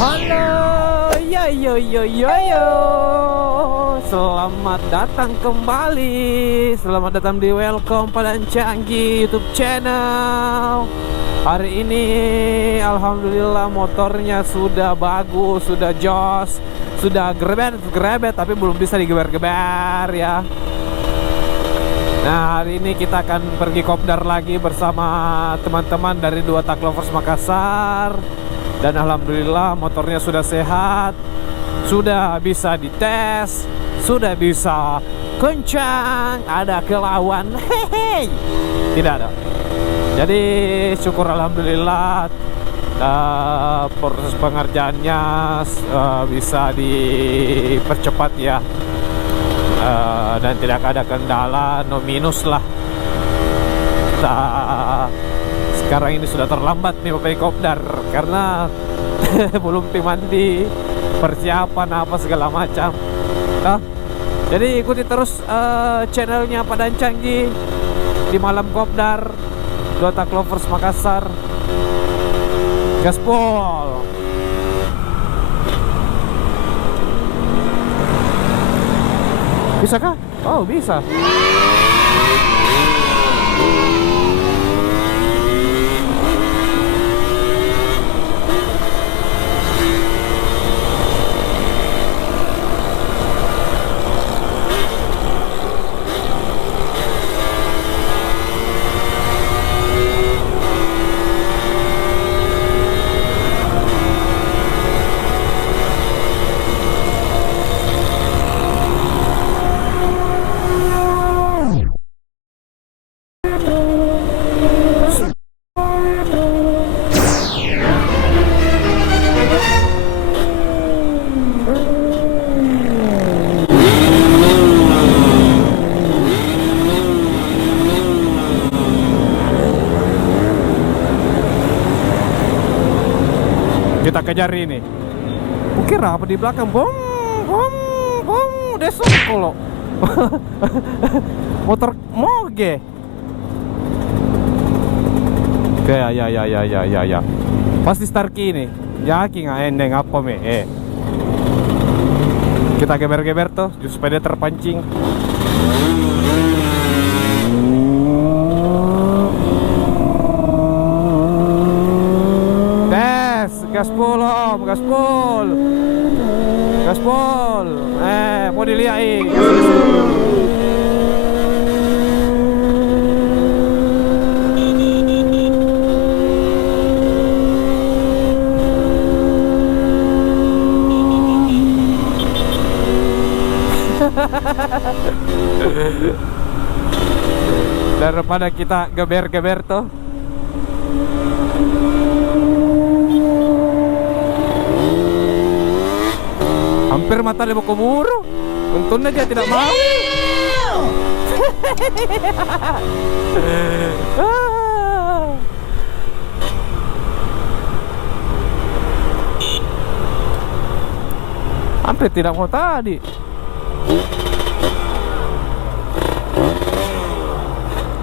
Halo, yo yo yo yo yo. Selamat datang kembali. Selamat datang di Welcome Padang Canggih YouTube channel. Hari ini alhamdulillah motornya sudah bagus, sudah jos, sudah grebet tapi belum bisa digeber-geber ya. Nah, hari ini kita akan pergi kopdar lagi bersama teman-teman dari Dua Tak Lovers Makassar. Dan alhamdulillah motornya sudah sehat, sudah bisa dites, sudah bisa kencang, ada kelawan, hehe, tidak ada. Jadi syukur alhamdulillah proses pengerjaannya bisa dipercepat ya, dan tidak ada kendala, no minus lah. Sekarang ini sudah terlambat nih Bapak Kopdar karena belum mandi, persiapan apa segala macam. Jadi ikuti terus channelnya Padang Canggih di Malam Kopdar, Dua Tak Lovers Makassar. Gaspol. Bisa kah? Oh bisa. Kita kejar ini. Kukira apa di belakang? Bom, desok kalau motor moge. Oke, ya. Pasti Starkey ini. Yakin nggak endeng apa me? Kita geber-geber tuh, supaya dia terpancing. Gaspol om, gaspol. Mau dilihatin. Daripada kita geber-geber tuh. Hampir mata lebo komuro. Untungnya dia tidak mau. Hampir tidak mau tadi.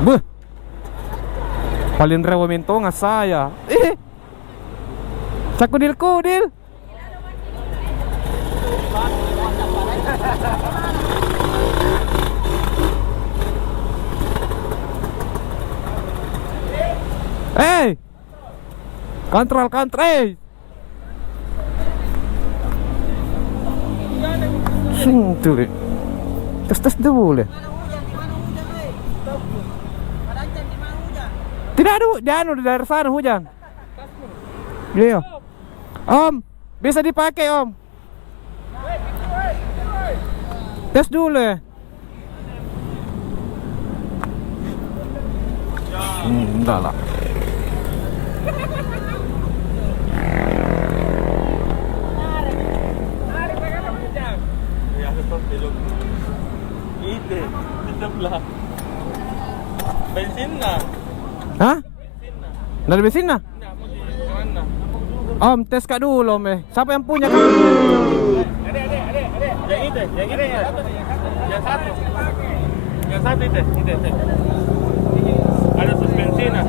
Beuh. Paling rewa mentonga saya. Cakudil-kudil. Kontrol. Sing tuh. Tes dulu. Tidak ada hujan, udah dari sana hujan. Iya. Om, bisa dipakai om. Tes dulu ya. Enggak lah. Bensin na. Hah? Dari bensin na? Om, tes kak dulu om eh. Siapa yang punya kak? Adek. Yang ini ya. Yang satu. Yang satu itu. Ada suspensi na.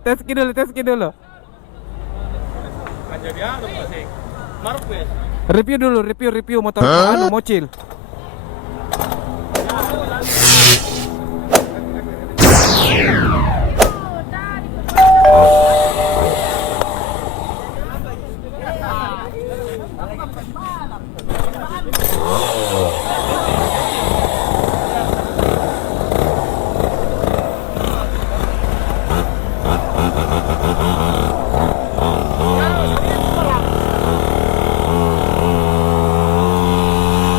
Tes dulu. jadi anu masih Marquez. Review dulu, review motor anu Mocil.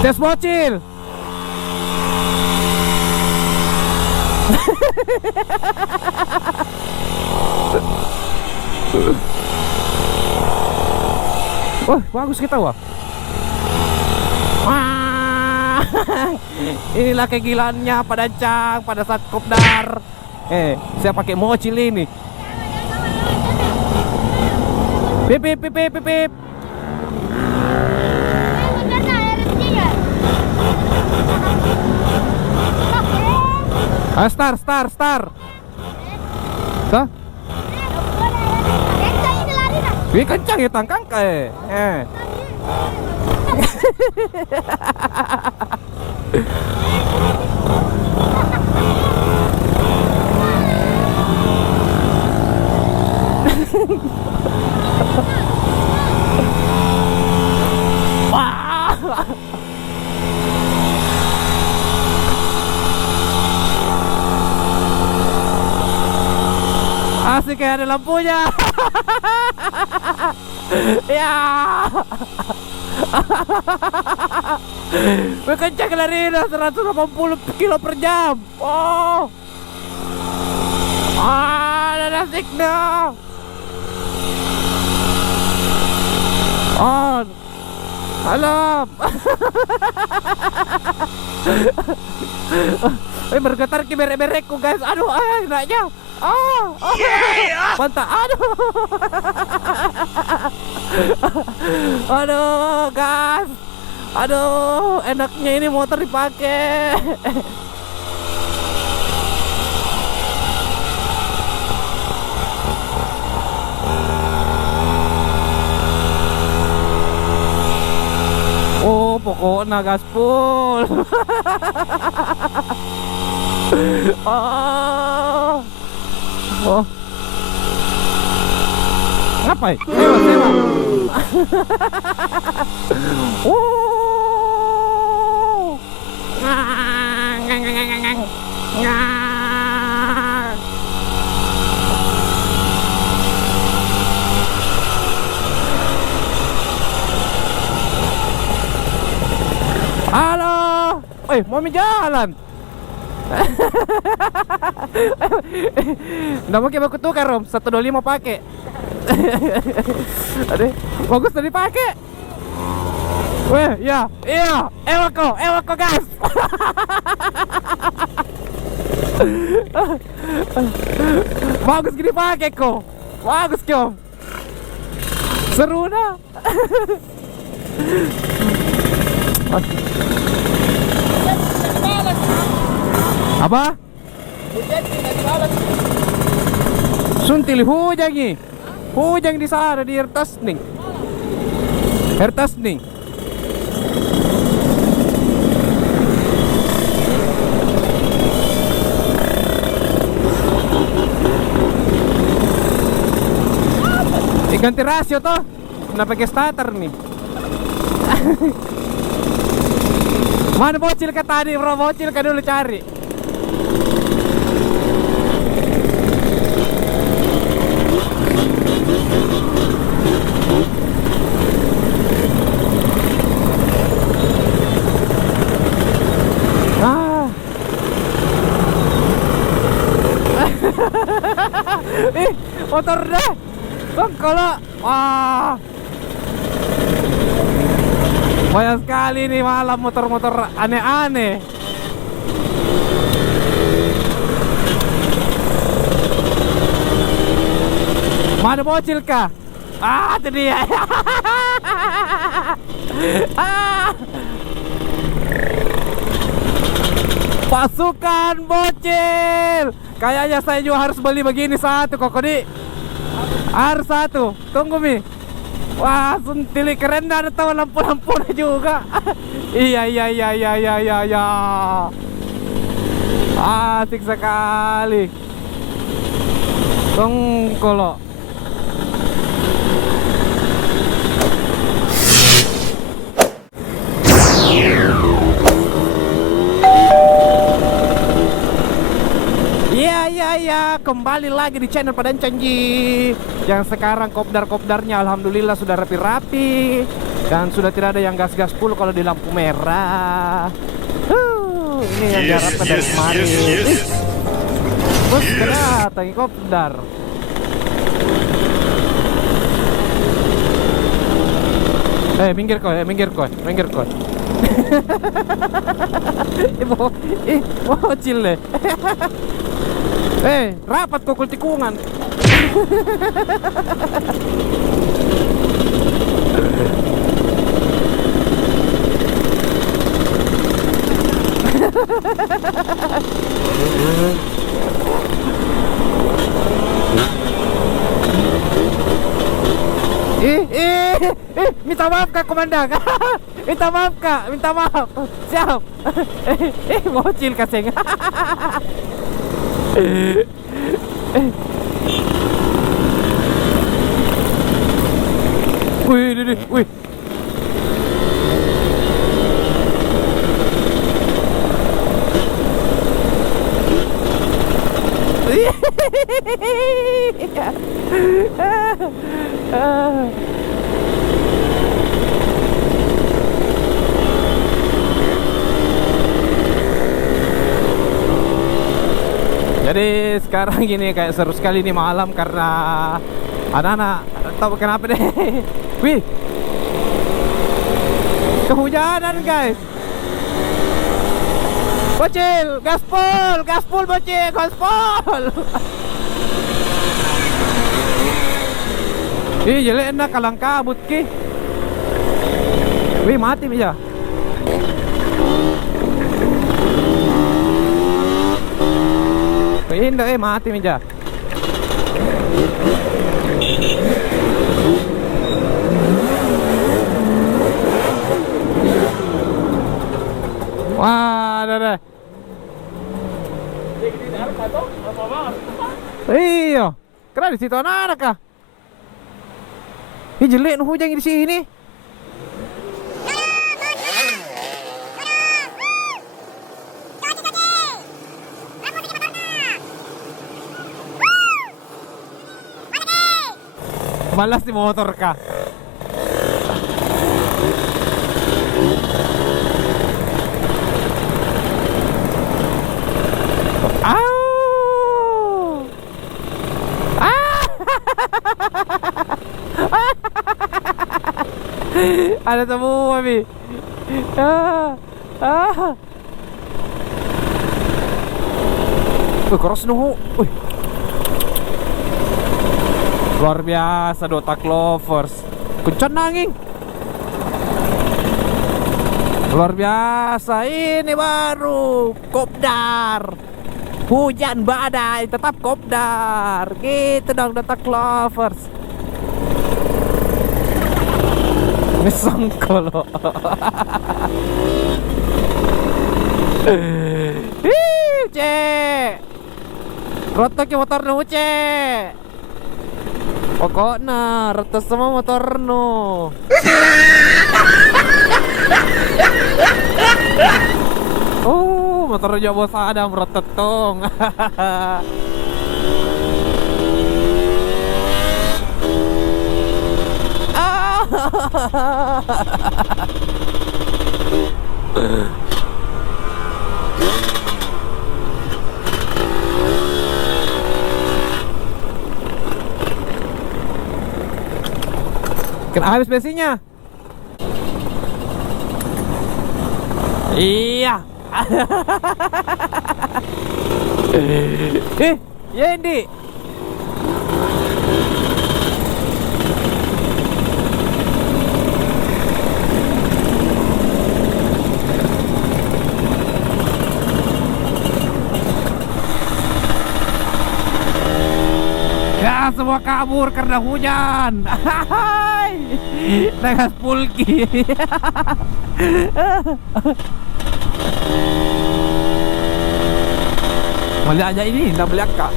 Tes Mocil. Wah, bagus kita wah. Wah. Inilah kegilaannya pada Cang pada saat kopdar. Saya pakai Mocil ini. Pip pip pip pip pip, pip. Star. Dah? Wih kencang ya tangkang kayak. Wah. Asik kayak ada lampunya. Ya. Kencang larinya 180 kilo per jam. Oh. Ada signal. On. Alam. Bergetar ki berek-berekku guys. Aduh, enaknya. Mantap. Aduh, gas. Aduh, enaknya ini motor dipakai. Oh, pokoknya gaspol. Oh. Ngapain? Sewa. Halo. Mau jalan. Nggak mau aku tukar Rom, 125 pakai. Aduh, bagus tadi pakai. Weh, iya, Ewako gas. Bagus gini pakai kok, bagus kok. Seru dah. Apa? Suntil hujan nih. Hujan di sana di Hertas nih. Ganti rasio toh. Nah pakai starter nih. Mana bocil ka tadi bro, bocil ka dulu cari. Motor dah. Kalau wah. Banyak sekali nih malam motor-motor aneh-aneh. Mana bocil kah? Itu dia. Pasukan bocil. Kayaknya saya juga harus beli begini satu kok, Kodi. Harus satu. Tunggu Mi. Wah, sentili keren dah, ada tahu lampu-lampu juga. Iya. Asik sekali. Tongkolo. Iya, kembali lagi di channel Padan Canji. Yang sekarang kopdar-kopdarnya alhamdulillah sudah rapi-rapi dan sudah tidak ada yang gas-gas full kalau di lampu merah. Ini yang diharapkan dari kemarin. Bos, datang kopdar. Minggir kau. Bocil deh. Rapat kok tikungan. Minta maaf Kak Komandan. Minta maaf. Siap. Bocil kaseng. Wih. Jadi sekarang gini kayak seru sekali nih malam karena anak-anak tahu kenapa deh. Wih, kehujanan guys. Bocil, gaspol bocil, gaspol. Jelek enak kalang kabut ki. Wih, mati aja. Indo mati meja. Wah, ada. Iya, kena di situ anak kah? Ini jelek nu hujan di sini. Malas di motor kah? Ada semua Mi. Keras nuhu. Luar biasa Dota Clovers. Kencang nanging. Luar biasa. Ini baru kopdar. Hujan badai tetap kopdar. Gitu dong Dota Clovers. Mesongko lo. Cek. Rotok ke motor nu cek. Pokoknya retes sama motor no. Oh, motor aja bos Adam retet tong. Kena habis bensinnya. Iya. Yendi. Ya, semua kabur karena hujan. Dengan pulki. Melihat aja ini, tidak melihat kak.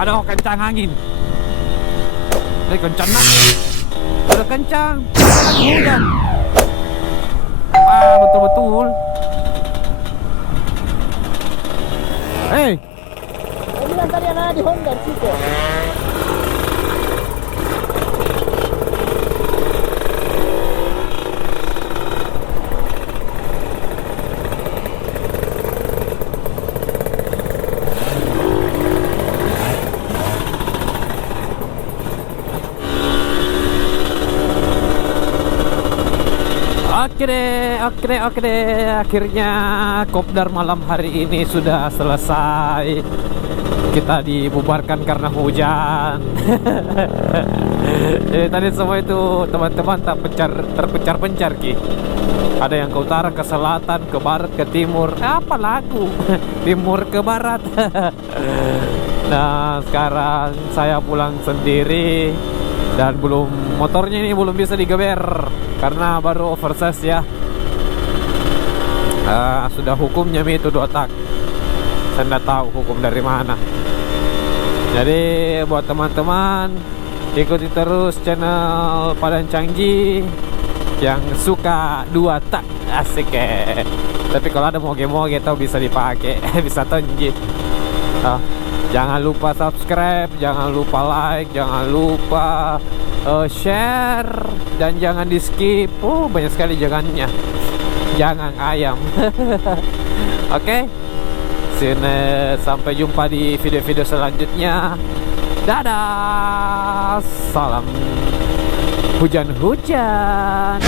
Aduh, kencang angin. Ini kencang nak. Udah kencang. Hujan. Betul-betul. Hei. Ini bilang tadi anak di Honda di situ. Oke deh. Akhirnya kopdar malam hari ini sudah selesai. Kita dibubarkan karena hujan. Jadi tadi semua itu teman-teman terpencar Ki. Ada yang ke utara, ke selatan, ke barat, ke timur. Apa lagu? Timur ke barat. Nah, sekarang saya pulang sendiri. Dan motornya ini belum bisa digeber karena baru oversize ya. Sudah hukumnya itu 2 tak. Saya tidak tahu hukum dari mana. Jadi buat teman-teman, ikuti terus channel Padang Canggih yang suka 2 tak, asik ya. Tapi kalau ada moge-moge tahu bisa dipakai, bisa tonji. Jangan lupa subscribe, jangan lupa like, jangan lupa share, dan jangan di skip. Banyak sekali jangannya. Jangan ayam. Oke. Sampai jumpa di video-video selanjutnya. Dadah. Salam hujan-hujan.